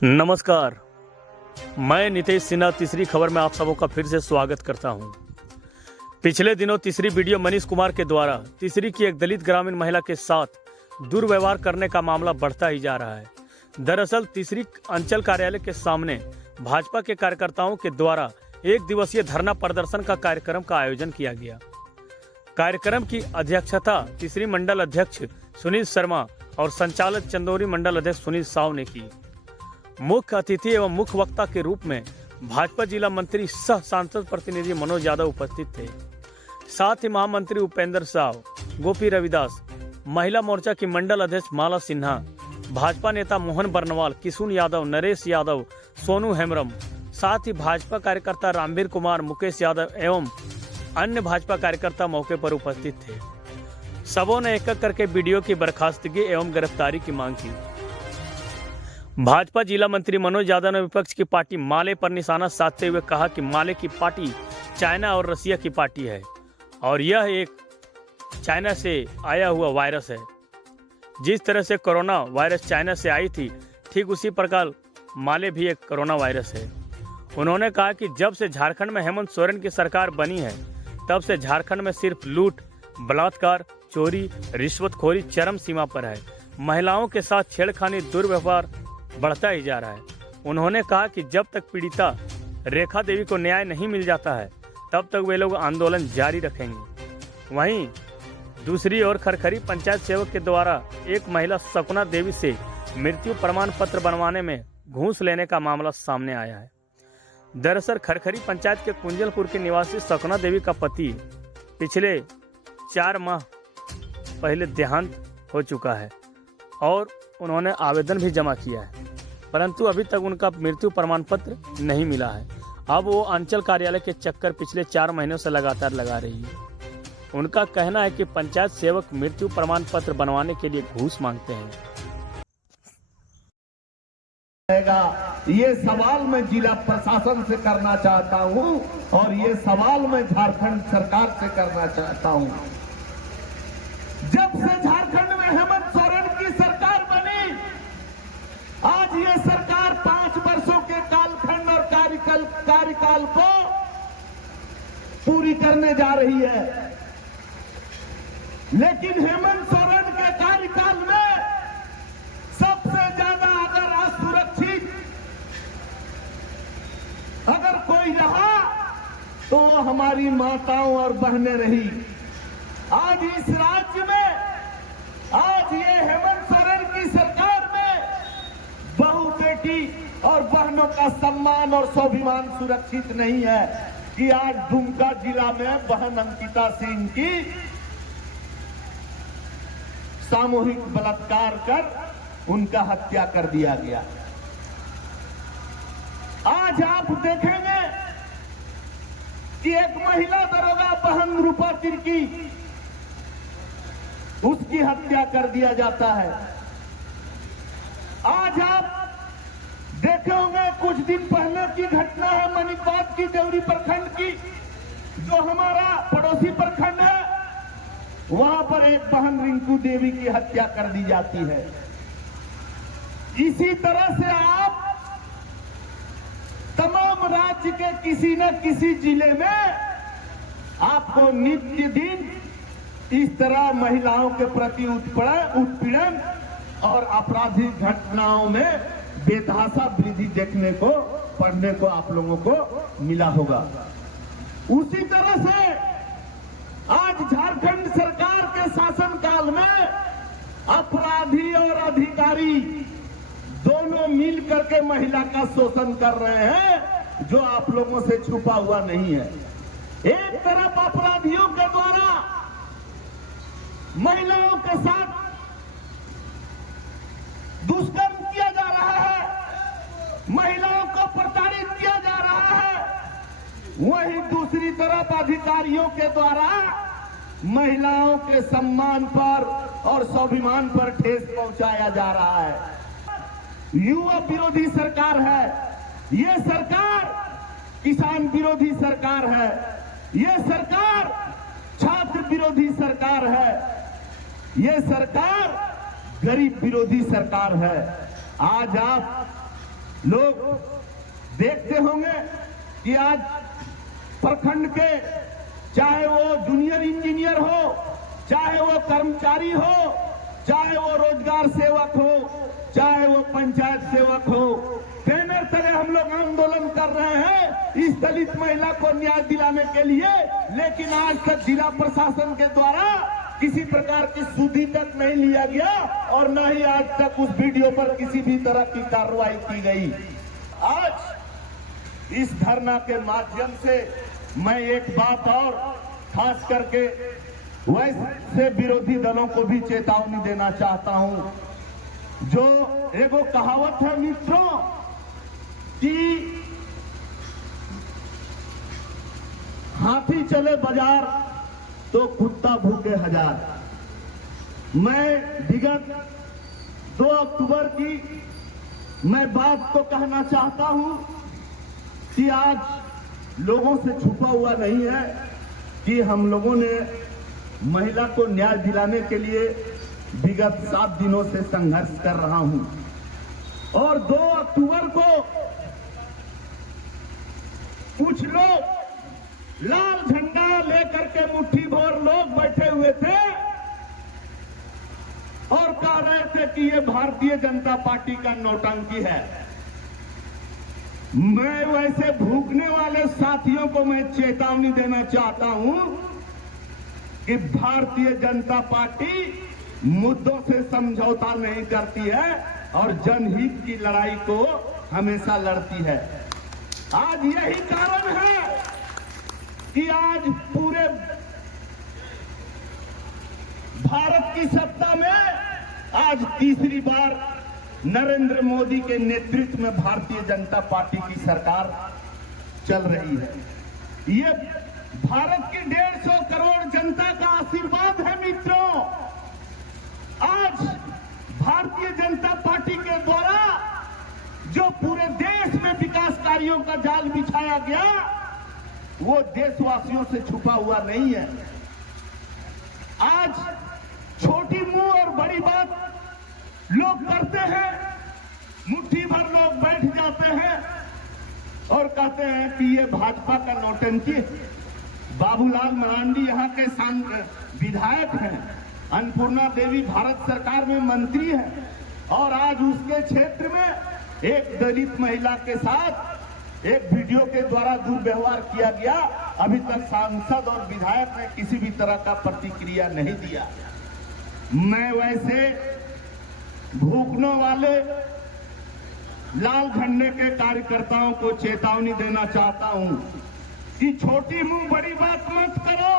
नमस्कार, मैं नितेश सिन्हा तीसरी खबर में आप सबों का फिर से स्वागत करता हूं। पिछले दिनों तीसरी वीडियो मनीष कुमार के द्वारा तीसरी की एक दलित ग्रामीण महिला के साथ दुर्व्यवहार करने का मामला बढ़ता ही जा रहा है। दरअसल तीसरी अंचल कार्यालय के सामने भाजपा के कार्यकर्ताओं के द्वारा एक दिवसीय धरना प्रदर्शन का कार्यक्रम का आयोजन किया गया। कार्यक्रम की अध्यक्षता तीसरी मंडल अध्यक्ष सुनील शर्मा और संचालक चंदौरी मंडल अध्यक्ष सुनील साव ने की। मुख्य अतिथि एवं मुख्य वक्ता के रूप में भाजपा जिला मंत्री सह सांसद प्रतिनिधि मनोज यादव उपस्थित थे। साथ ही महामंत्री उपेंद्र साव, गोपी रविदास, महिला मोर्चा की मंडल अध्यक्ष माला सिन्हा, भाजपा नेता मोहन बर्नवाल, किशुन यादव, नरेश यादव, सोनू हेम्ब्रम, साथ ही भाजपा कार्यकर्ता रामवीर कुमार, मुकेश यादव एवं अन्य भाजपा कार्यकर्ता मौके पर उपस्थित थे। सबों ने एक एक करके वीडियो की बर्खास्तगी एवं गिरफ्तारी की मांग की। भाजपा जिला मंत्री मनोज यादव ने विपक्ष की पार्टी माले पर निशाना साधते हुए कहा कि माले की पार्टी चाइना और रसिया की पार्टी है और यह एक चाइना से आया हुआ वायरस है। जिस तरह से कोरोना वायरस चाइना से आई थी, ठीक उसी प्रकार माले भी एक कोरोना वायरस है। उन्होंने कहा कि जब से झारखंड में हेमंत सोरेन की सरकार बनी है, तब से झारखंड में सिर्फ लूट, बलात्कार, चोरी, रिश्वतखोरी चरम सीमा पर है। महिलाओं के साथ छेड़खानी, दुर्व्यवहार बढ़ता ही जा रहा है। उन्होंने कहा कि जब तक पीड़िता रेखा देवी को न्याय नहीं मिल जाता है, तब तक वे लोग आंदोलन जारी रखेंगे। वहीं दूसरी ओर खरखरी पंचायत सेवक के द्वारा एक महिला सपना देवी से मृत्यु प्रमाण पत्र बनवाने में घूस लेने का मामला सामने आया है। दरअसल खरखरी पंचायत के कुंजलपुर के निवासी सपना देवी का पति पिछले 4 माह पहले देहांत हो चुका है और उन्होंने आवेदन भी जमा किया है, परंतु अभी तक उनका मृत्यु प्रमाण पत्र नहीं मिला है। अब वो अंचल कार्यालय के चक्कर पिछले 4 महीनों से लगातार लगा रही है। उनका कहना है कि पंचायत सेवक मृत्यु प्रमाण पत्र बनवाने के लिए घूस मांगते हैं। ये सवाल मैं जिला प्रशासन से करना चाहता हूं और ये सवाल मैं झारखंड सरकार से करना चाहता हूं। जब से झारखंड में हेमंत सोरेन की सरकार बनी, आज ये सरकार 5 वर्षों के कालखंड और कार्यकाल को पूरी करने जा रही है। लेकिन हेमंत सोरेन के कार्यकाल में सबसे ज्यादा अगर असुरक्षित अगर कोई रहा तो हमारी माताओं और बहनें रही। आज इस राज्य में, आज ये हेमंत सोरेन की सरकार में बहू, बेटी और बहनों का सम्मान और स्वाभिमान सुरक्षित नहीं है कि आज दुमका जिला में बहन अंकिता सिंह की सामूहिक बलात्कार कर उनका हत्या कर दिया गया। आज आप देखेंगे कि एक महिला दरोगा बहन रूपा तिर्की, उसकी हत्या कर दिया जाता है। आज आप देखे होंगे कुछ दिन पहले की घटना है मणिपात की, देवरी प्रखंड की, जो हमारा पड़ोसी प्रखंड है, वहां पर एक बहन रिंकू देवी की हत्या कर दी जाती है। इसी तरह से आप तमाम राज्य के किसी न किसी जिले में आपको नित्य दिन इस तरह महिलाओं के प्रति उत्पीड़न और आपराधिक घटनाओं में बेतहाशा वृद्धि देखने को, पढ़ने को आप लोगों को मिला होगा। उसी तरह से आज झारखंड सरकार के शासनकाल में अपराधी और अधिकारी दोनों मिल करके महिला का शोषण कर रहे हैं, जो आप लोगों से छुपा हुआ नहीं है। एक तरफ अपराधियों के द्वारा महिलाओं के साथ दुष्कर्म किया जा रहा है, महिलाओं को प्रताड़ित किया जा रहा है, वहीं दूसरी तरफ अधिकारियों के द्वारा महिलाओं के सम्मान पर और स्वाभिमान पर ठेस पहुंचाया जा रहा है। युवा विरोधी सरकार है ये सरकार, किसान विरोधी सरकार है ये सरकार, छात्र विरोधी सरकार है ये सरकार, गरीब विरोधी सरकार है। आज आप लोग देखते होंगे कि आज प्रखंड के चाहे वो जूनियर इंजीनियर हो, चाहे वो कर्मचारी हो, चाहे वो रोजगार सेवक हो, चाहे वो पंचायत सेवक हो, बैनर तले हम लोग आंदोलन कर रहे हैं इस दलित महिला को न्याय दिलाने के लिए। लेकिन आज तक जिला प्रशासन के द्वारा किसी प्रकार की सुधि तक नहीं लिया गया और न ही आज तक उस वीडियो पर किसी भी तरह की कार्रवाई की गई। आज इस धरना के माध्यम से मैं एक बात और खास करके वैसे विरोधी दलों को भी चेतावनी देना चाहता हूं। जो एगो कहावत है मित्रों कि हाथी चले बाजार तो कुत्ता भूखे हजार। मैं विगत 2 अक्टूबर की मैं बात को कहना चाहता हूं कि आज लोगों से छुपा हुआ नहीं है कि हम लोगों ने महिला को न्याय दिलाने के लिए विगत 7 दिनों से संघर्ष कर रहा हूं और 2 अक्टूबर को कुछ लोग लाल झंडा लेकर के मुट्ठी भर लोग बैठे हुए थे और कह रहे थे कि ये भारतीय जनता पार्टी का नौटंकी है। मैं वैसे भूखने वाले साथियों को मैं चेतावनी देना चाहता हूं कि भारतीय जनता पार्टी मुद्दों से समझौता नहीं करती है और जनहित की लड़ाई को हमेशा लड़ती है। आज यही कारण है कि आज पूरे भारत की सत्ता में आज तीसरी बार नरेंद्र मोदी के नेतृत्व में भारतीय जनता पार्टी की सरकार चल रही है। ये भारत की 150 करोड़ जनता का आशीर्वाद है मित्रों। आज भारतीय जनता पार्टी के द्वारा जो पूरे देश में विकास कार्यों का जाल बिछाया गया वो देशवासियों से छुपा हुआ नहीं है। आज छोटी मुंह और बड़ी बात लोग करते हैं, मुट्ठी भर लोग बैठ जाते हैं और कहते हैं कि ये भाजपा का नौटंकी। बाबूलाल मरांडी यहाँ के विधायक हैं, अन्नपूर्णा देवी भारत सरकार में मंत्री हैं और आज उसके क्षेत्र में एक दलित महिला के साथ एक वीडियो के द्वारा दुर्व्यवहार किया गया। अभी तक सांसद और विधायक ने किसी भी तरह का प्रतिक्रिया नहीं दिया। मैं वैसे भूखने वाले लाल झंडे के कार्यकर्ताओं को चेतावनी देना चाहता हूं कि छोटी मुंह बड़ी बात मत करो,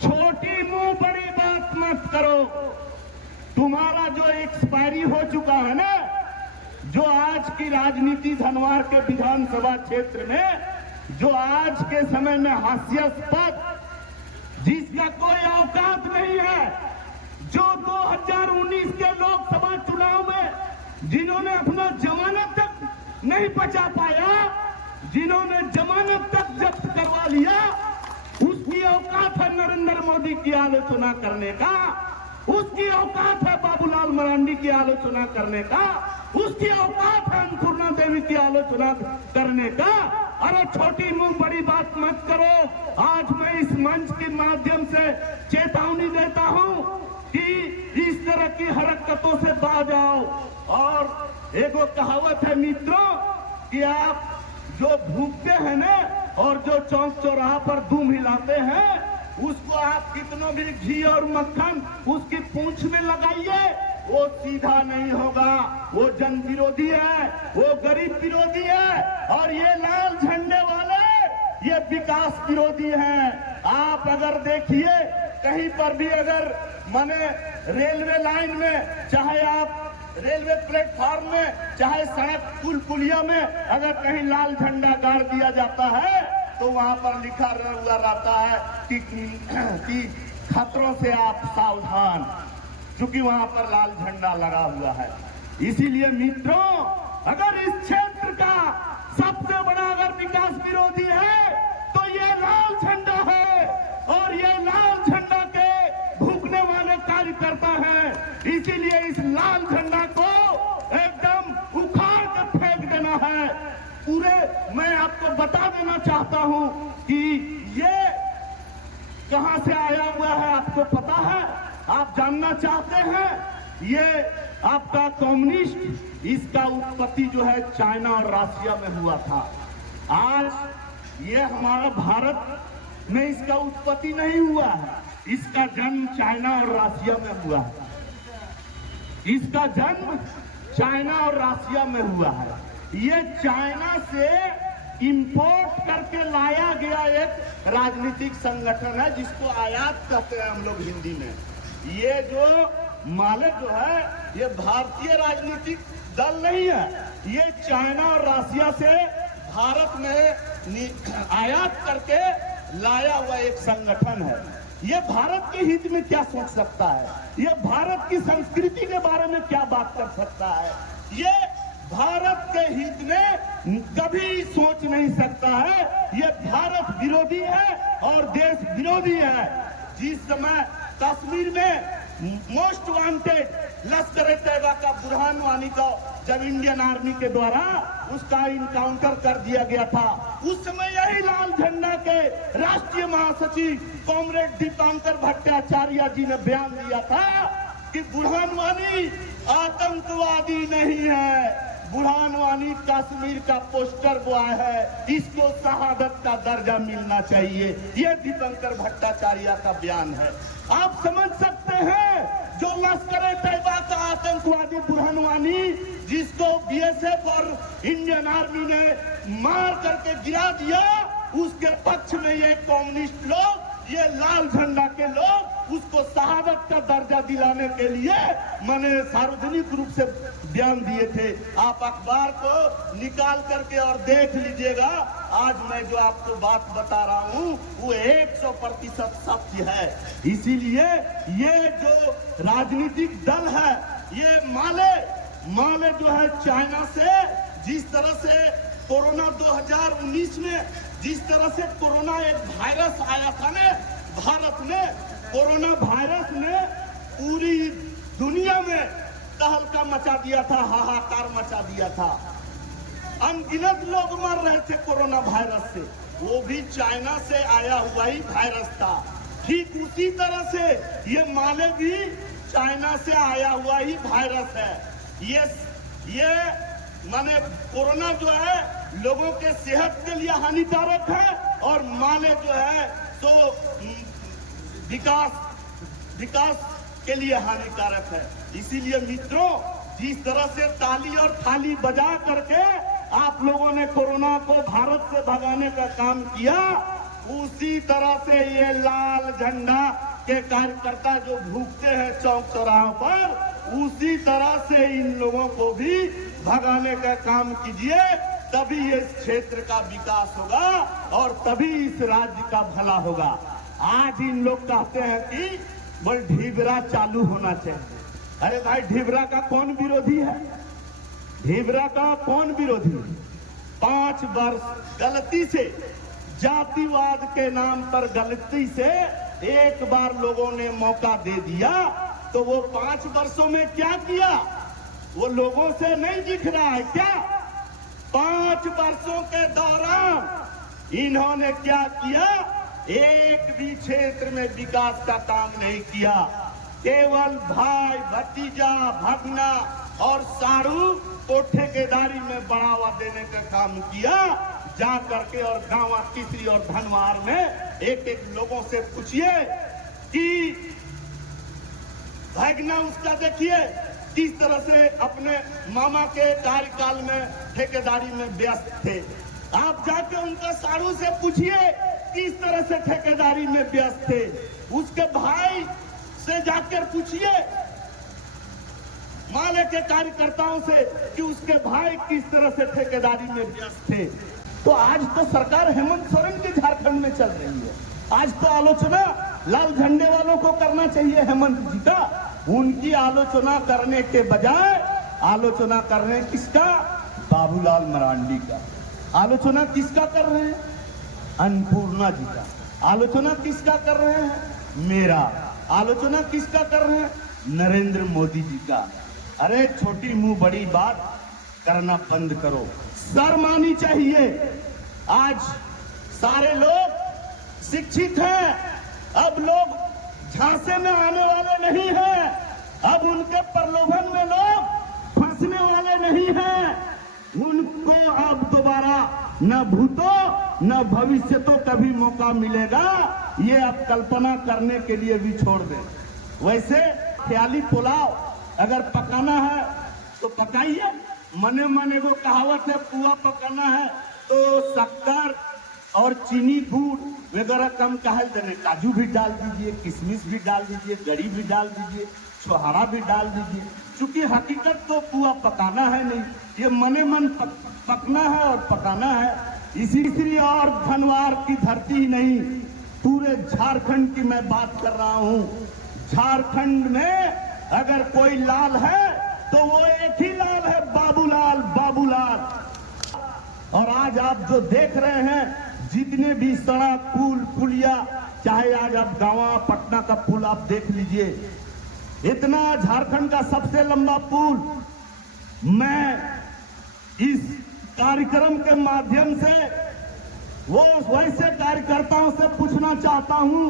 छोटी मुंह बड़ी बात मत करो। तुम्हारा जो एक्सपायरी हो चुका है ना, जो आज की राजनीति धनवार के विधानसभा क्षेत्र में जो आज के समय में हास्यास्पद, जिसका कोई औकात नहीं है, जो 2019 के लोकसभा चुनाव में जिन्होंने अपना जमानत तक नहीं बचा पाया, जिन्होंने जमानत तक जब्त करवा लिया, उसकी औकात है नरेंद्र मोदी की आलोचना करने का, उसकी औकात है बाबूलाल मरांडी की आलोचना करने का, उसकी औकात है अन्नपूर्णा देवी की आलोचना करने का। अरे छोटी मुंह बड़ी बात मत करो। आज मैं इस मंच के माध्यम से चेतावनी देता हूं कि इस तरह की हरकतों से बाज आओ। और एगो कहावत है मित्रों कि आप जो भूखते हैं ना और जो चौक चौराहा पर धूम हिलाते हैं, उसको आप कितनों भी घी और मक्खन उसकी पूंछ में लगाइए, वो सीधा नहीं होगा। वो जन विरोधी है, वो गरीब विरोधी है और ये लाल झंडे वाले ये विकास विरोधी हैं। आप अगर देखिए कहीं पर भी अगर माने रेलवे लाइन में, चाहे आप रेलवे प्लेटफॉर्म में, चाहे सड़क पुल पुलिया में अगर कहीं लाल झंडा गाड़ दिया जाता है तो वहां पर लिखा हुआ रहता है कि खतरों से आप सावधान, क्योंकि वहां पर लाल झंडा लगा हुआ है। इसीलिए मित्रों, अगर इस क्षेत्र का सबसे बड़ा अगर विकास विरोधी है तो ये लाल झंडा है और ये लाल झंडा के भूखने वाले कार्यकर्ता हैं। इसीलिए इस लाल झंडा को एकदम उखाड़ के पूरे मैं आपको बता देना चाहता हूं कि ये कहां से आया हुआ है, आपको पता है? आप जानना चाहते हैं? ये आपका कम्युनिस्ट, इसका उत्पत्ति जो है चाइना और रशिया में हुआ था। आज ये हमारा भारत में इसका उत्पत्ति नहीं हुआ है, इसका जन्म चाइना और रशिया में हुआ है। इसका जन्म चाइना और रशिया में हुआ है। ये चाइना से इंपोर्ट करके लाया गया एक राजनीतिक संगठन है, जिसको आयात कहते हैं हम लोग हिंदी में। ये जो माले जो है, ये भारतीय राजनीतिक दल नहीं है, ये चाइना और रशिया से भारत में आयात करके लाया हुआ एक संगठन है। ये भारत के हित में क्या सोच सकता है? ये भारत की संस्कृति के बारे में क्या बात कर सकता है? ये भारत के हित में कभी सोच नहीं सकता है। ये भारत विरोधी है और देश विरोधी है। जिस समय कश्मीर में मोस्ट वांटेड लश्कर-ए-तैयबा का बुरहान वानी को जब इंडियन आर्मी के द्वारा उसका इनकाउंटर कर दिया गया था, उस समय यही लाल झंडा के राष्ट्रीय महासचिव कॉमरेड दीपांकर भट्टाचार्य जी ने बयान दिया था कि बुरहान वानी आतंकवादी नहीं है, बुरहान वानी कश्मीर का पोस्टर बॉय है, इसको शहादत का दर्जा मिलना चाहिए। ये दीपांकर भट्टाचार्य का बयान है। आप समझ सकते हैं, जो लश्कर-ए-तैयबा का आतंकवादी बुरहान वानी, जिसको बीएसएफ और इंडियन आर्मी ने मार करके गिरा दिया, उसके पक्ष में ये कम्युनिस्ट लोग, ये लाल झंडा के लोग उसको शहादत का दर्जा दिलाने के लिए मैंने सार्वजनिक रूप से बयान दिए थे। आप अखबार को निकाल करके और देख लीजिएगा। आज मैं जो आपको बात बता रहा हूं वो 100% सत्य है। इसीलिए ये जो राजनीतिक दल है, ये माले जो है चाइना से, जिस तरह से कोरोना 2019 में जिस तरह से कोरोना एक वायरस आया था ना भारत में, कोरोना वायरस ने पूरी दुनिया में तहलका मचा दिया था, हाहाकार मचा दिया था। अनगिनत लोग मर रहे थे कोरोना वायरस से। वो भी चाइना से आया हुआ ही वायरस था। ठीक उसी तरह से ये माले भी चाइना से आया हुआ ही वायरस है। ये माने कोरोना जो है लोगों के सेहत के लिए हानिकारक है और माले जो है तो विकास के लिए हानिकारक है। इसीलिए मित्रों, जिस तरह से ताली और थाली बजा करके आप लोगों ने कोरोना को भारत से भगाने का काम किया, उसी तरह से ये लाल झंडा के कार्यकर्ता जो भूखते हैं चौक चौराहों पर, उसी तरह से इन लोगों को भी भगाने का काम कीजिए। तभी इस क्षेत्र का विकास होगा और तभी इस राज्य का भला होगा। आज इन लोग कहते हैं कि बोल ढिबरा चालू होना चाहिए। अरे भाई, ढिबरा का कौन विरोधी है? ढिबरा का कौन विरोधी है? 5 वर्ष गलती से जातिवाद के नाम पर गलती से एक बार लोगों ने मौका दे दिया, तो वो 5 वर्षों में क्या किया वो लोगों से नहीं दिख रहा है क्या? 5 वर्षों के दौरान इन्होंने क्या किया? एक भी क्षेत्र में विकास का काम नहीं किया। केवल भाई भतीजा भगना और साड़ू को ठेकेदारी में बढ़ावा देने का काम किया। जा करके और गांव तीसरी और धनवार में एक लोगों से पूछिए कि भगना उसका देखिए किस तरह से अपने मामा के कार्यकाल में ठेकेदारी में व्यस्त थे। आप जाके उनका साड़ू से पूछिए किस तरह से ठेकेदारी में व्यस्त थे। उसके भाई से जाकर पूछिए, माले के कार्यकर्ताओं से, कि उसके भाई किस तरह से ठेकेदारी में व्यस्त थे। तो आज तो सरकार हेमंत सोरेन की झारखंड में चल रही है। आज तो आलोचना लाल झंडे वालों को करना चाहिए हेमंत जी का। उनकी आलोचना करने के बजाय आलोचना कर रहे हैं किसका? बाबूलाल मरांडी का। आलोचना किसका कर रहे हैं? अन्नपूर्णा जी का। आलोचना किसका कर रहे हैं? मेरा। आलोचना किसका कर रहे हैं? नरेंद्र मोदी जी का। अरे छोटी मुंह बड़ी बात करना बंद करो। शर्म आनी चाहिए। आज सारे लोग शिक्षित हैं, अब लोग झांसे में आने वाले नहीं हैं, अब उनके प्रलोभन में लोग फंसने वाले नहीं हैं। उनको अब दोबारा न भूतो न भविष्य तो कभी मौका मिलेगा, ये अब कल्पना करने के लिए भी छोड़ दें। वैसे ख्याली पुलाव अगर पकाना है तो पकाइए, मने मने को कहावत है पुआ पकाना है तो शक्कर और चीनी गुड़ वगैरह कम काहे देने, काजू भी डाल दीजिए, किशमिश भी डाल दीजिए, गरी भी डाल दीजिए, छोहारा भी डाल दीजिए। चूंकि हकीकत तो पुआ पकाना है नहीं, ये मने मन पकना है और पकाना है। इसीलिए और धनवार की धरती ही नहीं, पूरे झारखंड की मैं बात कर रहा हूँ। झारखंड में अगर कोई लाल है तो वो एक ही लाल है, बाबूलाल, बाबूलाल। और आज आप जो देख रहे हैं जितने भी सड़क पुल पुलिया, चाहे आज आप गांवा पटना का पुल आप देख लीजिए, इतना झारखंड का सबसे लंबा पुल। मैं इस कार्यक्रम के माध्यम से वो वैसे कार्यकर्ताओं से पूछना चाहता हूं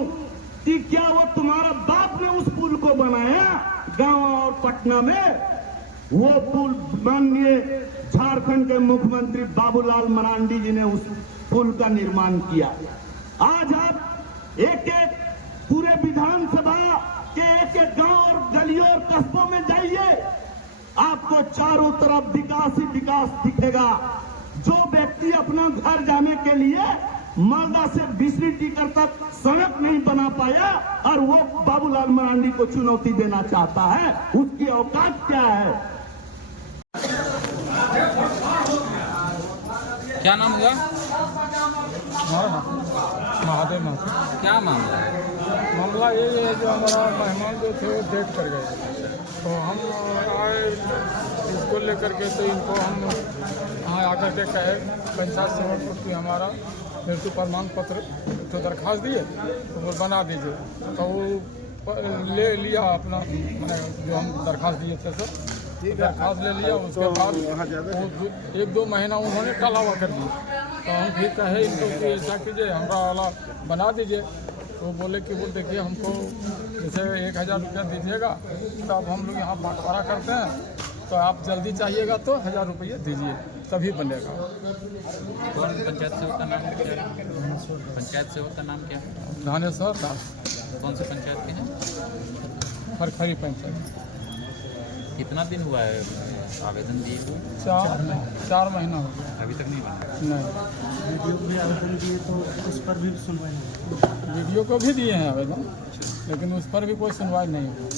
कि क्या वो तुम्हारा बाप ने उस पुल को बनाया गांव और पटना में? वो पुल माननीय झारखंड के मुख्यमंत्री बाबूलाल मरांडी जी ने उस पुल का निर्माण किया। आज आप एक एक पूरे विधानसभा के एक एक गांव और गलियों और कस्बों में जाइए, आपको चारों तरफ विकास ही विकास दिखेगा। जो व्यक्ति अपना घर जाने के लिए मालदा से बिजली टीकर तक सड़क नहीं बना पाया और वो बाबूलाल मरांडी को चुनौती देना चाहता है, उसकी औकात क्या है? क्या नाम हुआ? महादेव महतो। क्या मामला है? मामला ये है जो हमारा मेहमान जो थे वो डेट कर गए, तो हम आए इसको लेकर के, तो इनको हम यहाँ आकर के कहे पंचायत सेवक को कि हमारा मृत्यु प्रमाण पत्र तो दरख्वास्त दिए तो वो बना दीजिए। तो वो ले लिया अपना, मैंने जो हम दरख्वास्त दिए थे सर, दरख्वास्त ले लिया। उसके बाद एक दो महीना उन्होंने टलावा कर दिया। तो हम फिर कहे इनको कि ऐसा कीजिए, हमारा वाला बना दीजिए। तो बोले कि वो देखिए हमको जैसे 1000 रुपया दीजिएगा, तो अब हम लोग यहाँ बंटवारा करते हैं, तो आप जल्दी चाहिएगा तो 1000 रुपये दीजिए तभी बनेगा। कौन पंचायत सेवक का नाम क्या है? पंचायत सेवक का नाम क्या है? धानेश्वर दास, कौन से पंचायत के हैं? खरखरी पंचायत। कितना दिन हुआ है आवेदन दिए हुए? 4 महीना हो गया, अभी तक नहीं बना। नहीं। वीडियो भी आवेदन दिए तो उस पर भी सुनवाई नहीं। वीडियो को भी दिए हैं आवेदन, लेकिन उस पर भी कोई सुनवाई नहीं हुई।